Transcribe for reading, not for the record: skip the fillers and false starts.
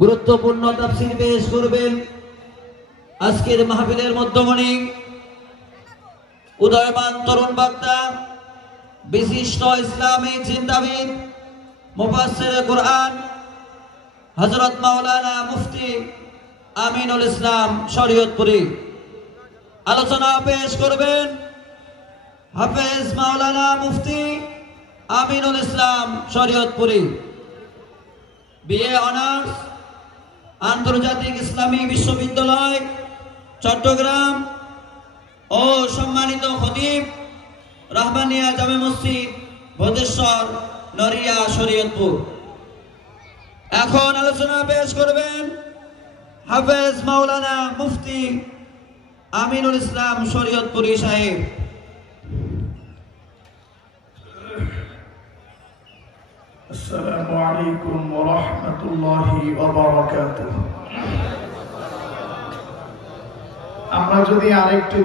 গুরুত্বপূর্ণ তাফসীর পেশ করবেন আজকের মাহফিলের মধ্যমণি উদয়মান তরুণ বক্তা বিশিষ্ট ইসলামী চিন্তাবিদ মুফাসসিরে কুরআন হযরত মাওলানা মুফতি আমিনুল ইসলাম শরীয়তপুরী। আলোচনা পেশ করবেন হাফেজ মাওলানা মুফতি আমিনুল ইসলাম শরীয়তপুরী, বিএ অনার্স, আন্তর্জাতিক ইসলামী বিশ্ববিদ্যালয় চট্টগ্রাম ও সম্মানিত খতিব রাহবানিয়া জামে মসজিদ ভোজেশ্বর নড়িয়া শরীয়তপুর। এখন আলোচনা পেশ করবেন হাফেজ মাওলানা মুফতি আমিনুল ইসলাম শরীয়তপুরী সাহেব। আসসালামু আলাইকুম ওয়া রাহমাতুল্লাহি ওয়া বারাকাতুহু। আমরা যদি আরেকটু